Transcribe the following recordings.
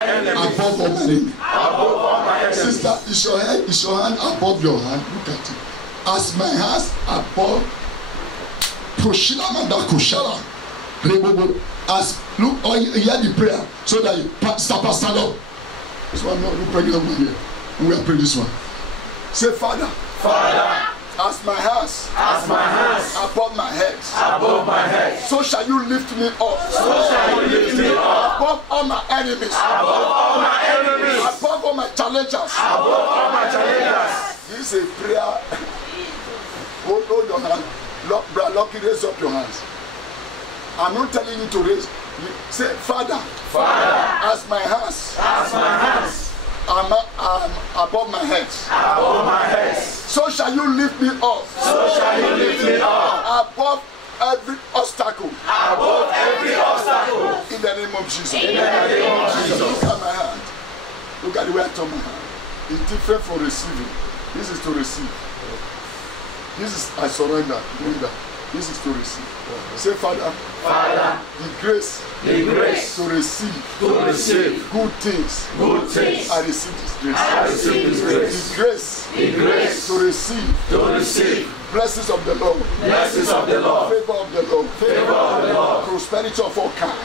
Above all my enemies. Sister, is your hand above your hand? Look at it. As my hands above as look, or you hear the prayer so that you stand up. This one, no pregnant one here. We are praying this one. Say, Father, as my hands above my head, so shall you lift me up. Above all my enemies, above all my challengers, This is a prayer. Hold your hand. Lucky, raise up your hands. I'm not telling you to raise. Say, Father, as my hands I'm above my head. So shall you lift me up. Above every obstacle. In the name of Jesus. Look at my hand. Look at the way I turn my hand. It's different from receiving. This is to receive. This is I surrender. This is to receive. Say, Father, the grace to receive good things. I receive this grace. The grace to receive blessings of the Lord. Favor of the Lord. Prosperity of all kinds.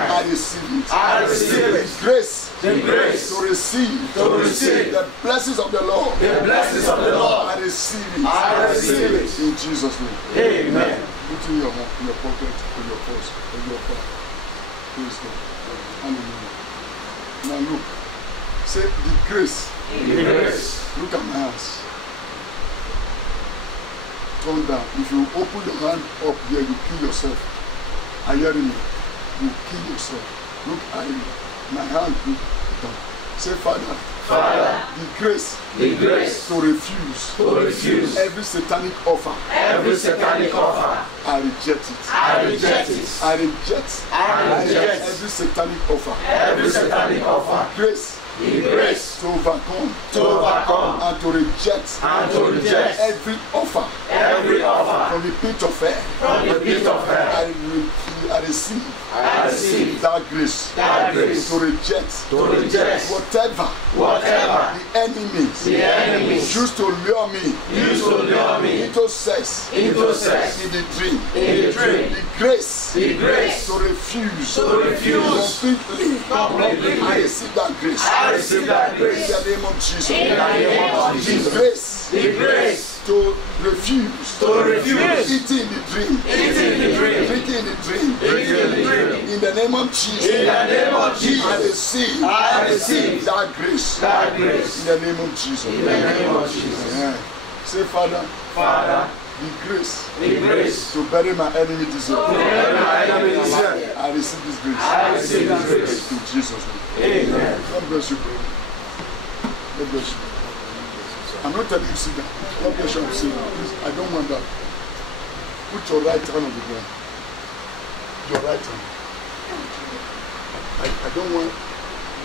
I receive it. The grace to receive the blessings of the Lord. I receive it. In Jesus' name. Amen. Put in your hand, in your pocket, in your purse, in your car. Praise God. Hallelujah. Now look. Say the grace. Look at my hands. Turn down. If you open your hand up here, you kill yourself. Are you hearing me? You kill yourself. Look at my hand. Look down. Say, Father, the grace to refuse every satanic offer. I reject it. I reject every satanic offer. The grace to overcome and to reject every offer from the pit of hell. I receive that grace to reject whatever the enemies used to lure me into sex in the dream. The grace to refuse completely. I receive that grace. In the name of Jesus. The grace to refuse eating in the dream. Drinking in the dream. In the name of Jesus. I receive that grace. In the name of Jesus. Yeah. Say, Father, the grace to bury my enemy this year. I receive this grace. In Jesus' name. Amen. God bless you, brother. God bless you. I'm not telling you to sit down. God bless you. I'm saying, please, I don't want that. Put your right hand on the ground. Your right hand. I don't want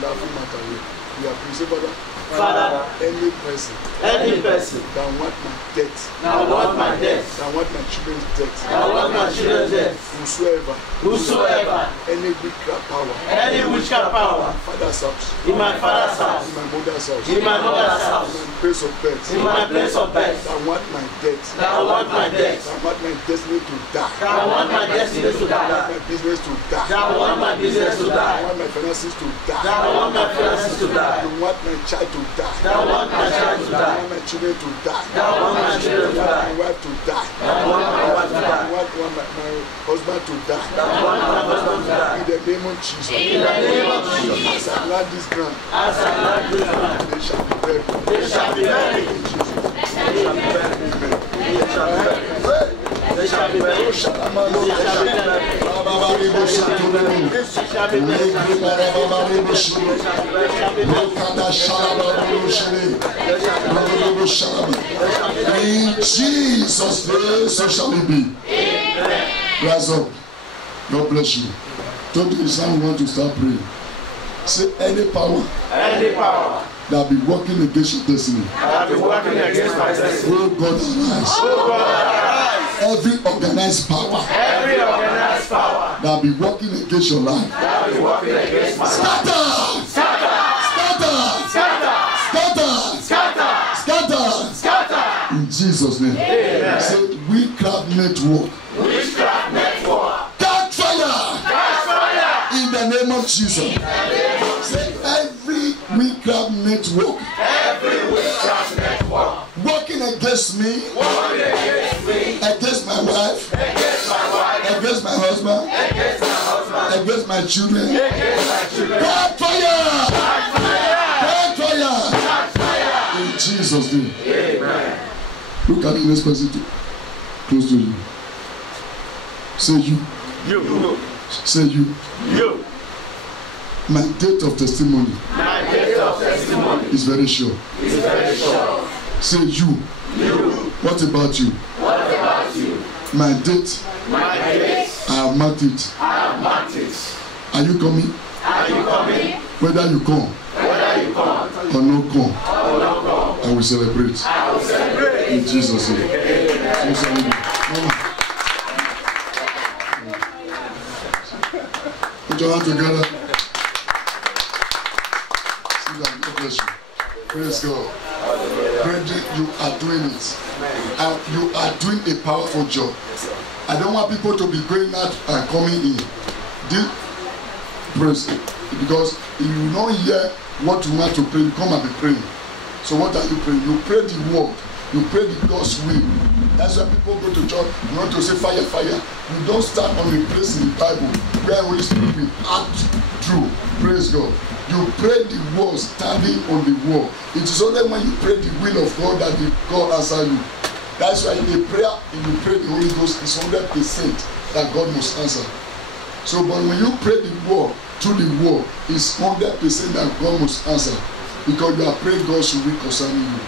laughing matter here. We are praying, Father, any person that want my death, that want my children's death, whosoever, any witchcraft power, in my father's house, in my mother's house, in my place of birth, that want my death, that want my destiny to die, that want my business to die, that want my finances to die, that want my child to die, that want my children to die, that want my wife to die, that want my husband to die, that want my husband to die. In the name of Jesus. As I land this ground, they shall be buried. In Jesus. They shall be buried. In Jesus' name, so shall it be. Rise up. God bless you. Talk to the son who want to start praying. Say, any power that be working against your destiny. Oh God, arise. Every organized power that be working against your life. Scatter! In Jesus' name. Say witchcraft network. Catch fire! In the name of Jesus. Say every witchcraft network. Working against me. Against my wife. Against my husband. Against my children. Catch fire! Catch fire! In Jesus' name. Amen. Look at the next person close to you. Say you. You. Say you. You. My date of testimony. Is very sure. Say you. You. What about you? My date. I have marked it. Are you coming? Whether you come or no come, I will celebrate. In Jesus' name. Put your hand together. Sit down. God bless you. Praise God. Brethren, you are doing it. You are doing a powerful job. I don't want people to be going out and coming in. Praise it. Because if you don't hear what you want to pray, you come and be praying. So what are you praying? You pray the word. You pray the God's will. That's why people go to church. You want to say fire, fire. You don't start on a place in the Bible where Holy Spirit will act through. Praise God. You pray the word standing on the wall. It is only when you pray the will of God that God answer you. That's why in a prayer, if you pray the Holy Ghost, it's 100% that God must answer. So, but when you pray the word through the word, it's 100% that God must answer. Because you are praying God's will concerning you.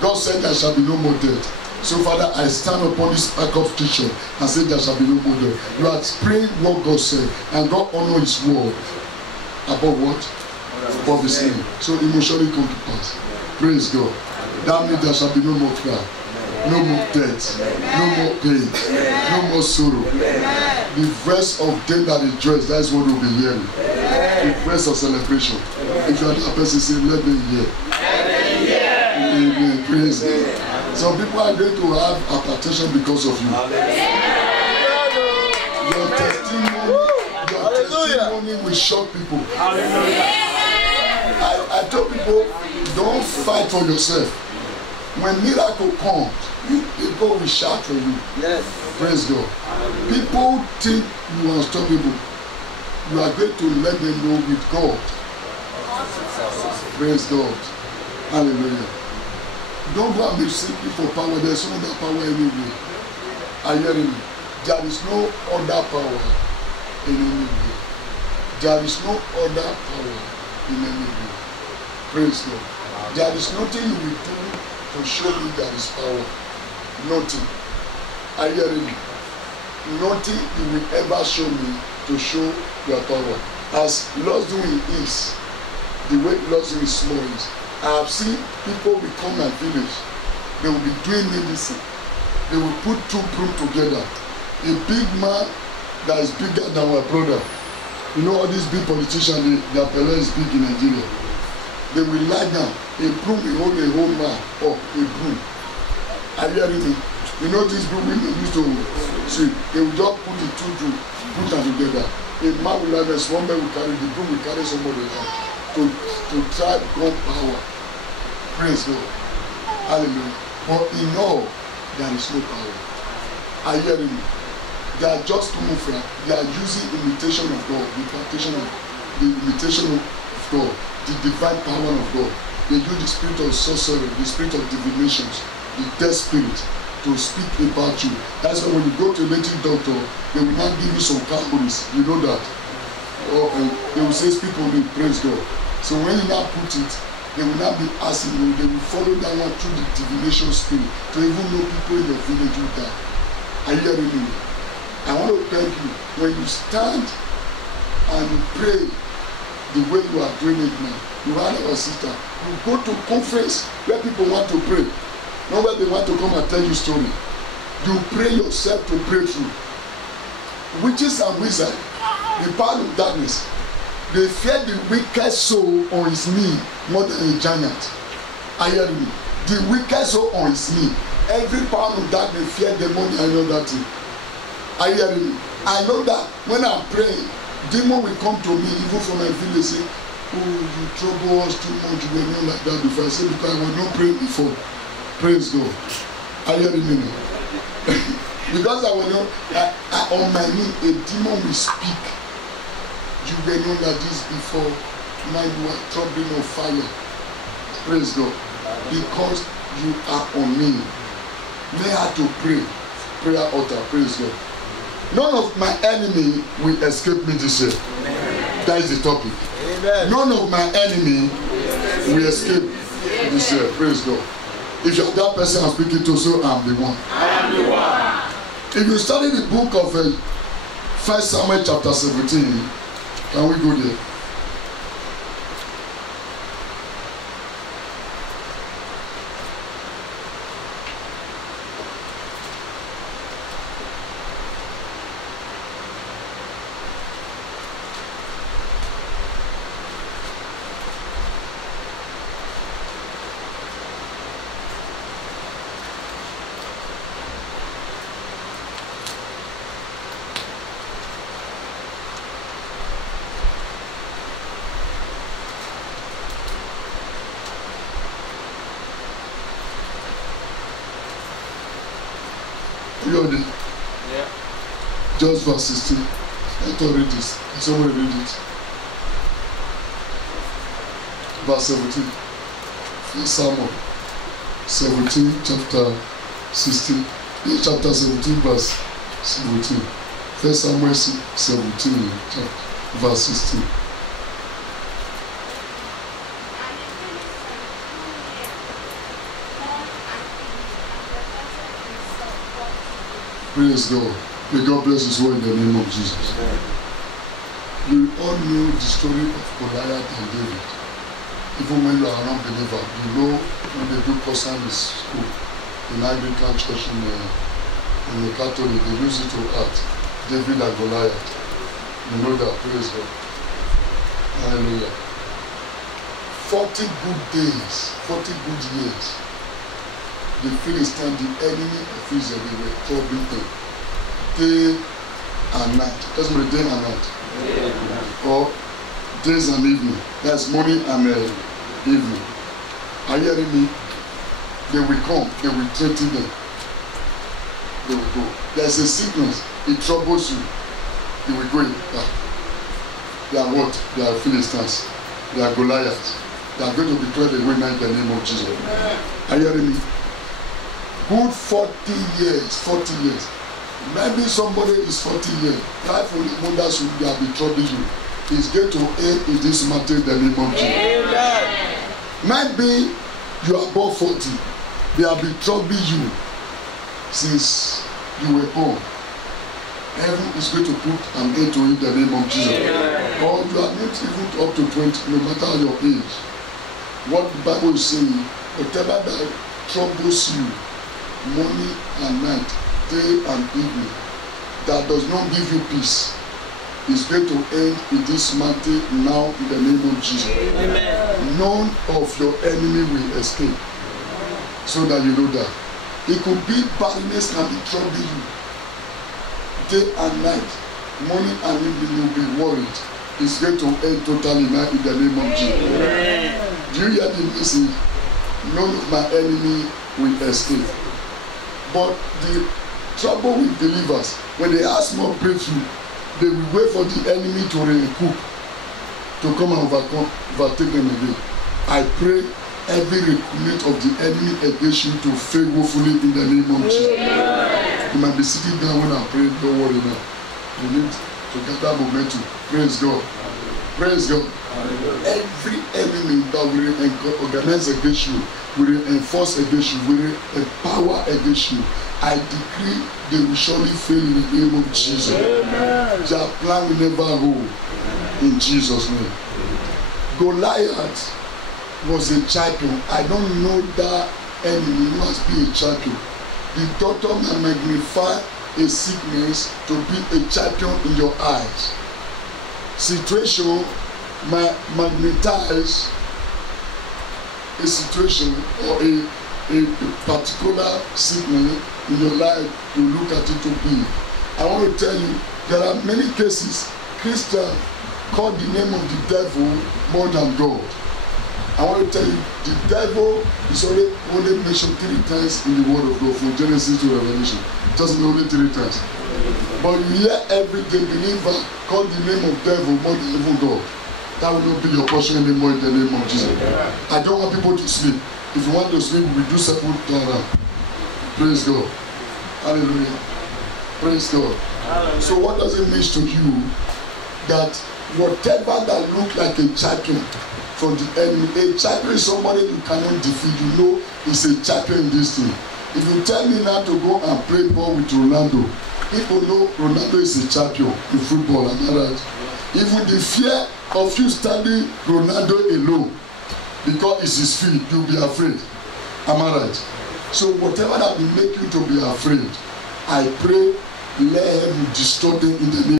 God said there shall be no more death. So Father, I stand upon this ark of teaching and say there shall be no more death. You are praying what God said, and God honor his word. Above what? Above his name. So it will surely come to pass. Praise God. That means there shall be no more cry, no more death, no more pain, no more sorrow. The verse of them that rejoice, that is what we'll be hearing. The verse of celebration. If you are that person, say, let me hear. Amen. Praise God. Some people are going to have hypertension because of you. Your testimony will shock people. I tell people, don't fight for yourself. When miracle comes, people will shout for you. Yes. Praise God. People think you are unstoppable. You are going to let them know with God. Praise God. Hallelujah. Don't go and be seeking for power. There is no other power anywhere. Are you hearing me? There is no other power in any way. There is no other power in any way. Praise God. There is nothing you will do to show me there is power. Nothing. Are you hearing me? Nothing you will ever show me to show your power. As Lord's doing is, the way Lord's doing is small is. I have seen people will come and finish. They will be doing medicine. They will put two brooms together. A big man that is bigger than my brother. You know all these big politicians, their belly is big in Nigeria. They will lie down. A broom will hold a whole man up. A broom. Are you hearing me? You know this broom women used to see. They will just put the two to put them together. A man will have a small man will carry the broom will carry somebody down to try God power. Praise God. Hallelujah. But in all, there is no power. Are you hearing me? They are just moving. They are using imitation of God, the imitation of God, the divine power of God. They use the spirit of sorcery, the spirit of divinations, the death spirit to speak about you. That's why when you go to a native doctor, they will not give you some calories. You know that. Or they will say people will praise God. So when you now put it, they will not be asking you, they will follow that one through the divination spirit to even know people in your village will die. Are you hearing me? I want to thank you, when you stand and you pray the way you are doing it now, you are our sister, you go to conference where people want to pray, not where they want to come and tell you story. You pray yourself to pray through. Witches and wizards, the power of darkness, they fear the wicked soul on his knee more than a giant. Are you hearing me? The wicked soul on his knee. Every power of darkness fear the money. I know that thing. Are you hearing me? I know that when I'm praying, demon will come to me even from my village say, oh, you trouble us too much. You were not like that before. I say, because I was not praying before. Praise God. Are you hearing me? Because I was not on my knee, a demon will speak. You were not like this before. Now you are troubling on fire. Praise God. Because you are on me. Learn how to pray. Prayer altar. Praise God. None of my enemy will escape me this year. Amen. That is the topic. Amen. None of my enemy will escape this year. Praise God. If you're that person I'm speaking to, so I'm the one. I am the one. If you study the book of 1 Samuel chapter 17, can we go there? Yeah. Just verse 16. Let us read this. Can somebody read it? Verse 17. 1 Samuel 17, chapter 16. Chapter 17, verse 17. 1 Samuel 17, verse 16. Praise God. May God bless His word in the name of Jesus. You all know the story of Goliath and David. Even when you are an unbeliever, you know when they do Kosan school in Anglican church in the Catholic, they use it to act David and Goliath. You know that. Praise God. Hallelujah. 40 good days, 40 good years. The Philistines, the enemy of Israel, they were troubling them day and night. That's my day and night. Yeah. Or days and evening. That's morning and evening. Are you hearing me? They will come, they will threaten them. They will go. There's a sickness, it troubles you. They will go. They are what? They are Philistines. They are Goliaths. They are going to declare the winner in the name of Jesus. Are you hearing me? Good 40 years, 40 years. Maybe somebody is 40 years. Life will wonders will be troubling you. It's going to end in this matter in the name of Jesus. Amen. Maybe you are above 40. They have been troubling you since you were born. Heaven is going to put an end to it in the name of Jesus. Amen. Or you are not even up to 20, no matter your age. What the Bible is saying, whatever that troubles you, morning and night, day and evening, that does not give you peace, is going to end in this matter now in the name of Jesus. Amen. None of your enemy will escape. So that you know that. It could be badness and be troubling you. Day and night, morning and evening, you'll be worried. It's going to end totally now in the name of Jesus. Amen. Do you hear the message? None of my enemy will escape. But the trouble with believers, when they ask more breakthrough, they will wait for the enemy to recoup, to come and overtake them again. I pray every recruitment of the enemy against you to fail woefully in the name of Jesus. Amen. You might be sitting down when I pray, don't worry now. You need to get that momentum. Praise God. Praise God. Every enemy that will organize against you, will enforce against you, will empower against you, I decree they will surely fail in the name of Jesus. Amen. Their plan will never hold in Jesus' name. Goliath was a champion. I don't know that enemy must be a champion. the doctor may magnify a sickness to be a champion in your eyes. Situation may magnetize a situation or a particular sickness in your life, you look at it to be. I want to tell you, there are many cases Christians call the name of the devil more than God. I want to tell you, the devil is only mentioned 3 times in the word of God, from Genesis to Revelation. Just only 3 times. But you hear every day believer call the name of devil more than even God. That will not be your portion anymore in the name of Jesus. I don't want people to sleep. If you want to sleep, we do separate turnaround. Praise God. Hallelujah. Praise God. Hallelujah. So what does it mean to you that whatever that looks like a champion from the enemy, a champion is somebody you cannot defeat, you know is a champion in this thing. If you tell me now to go and play ball with Ronaldo, people know Ronaldo is a champion in football, am I right? Even the fear of you standing Ronaldo alone, because it's his feet, you'll be afraid. Am I right? So whatever that will make you to be afraid, I pray, let him destroy them in the name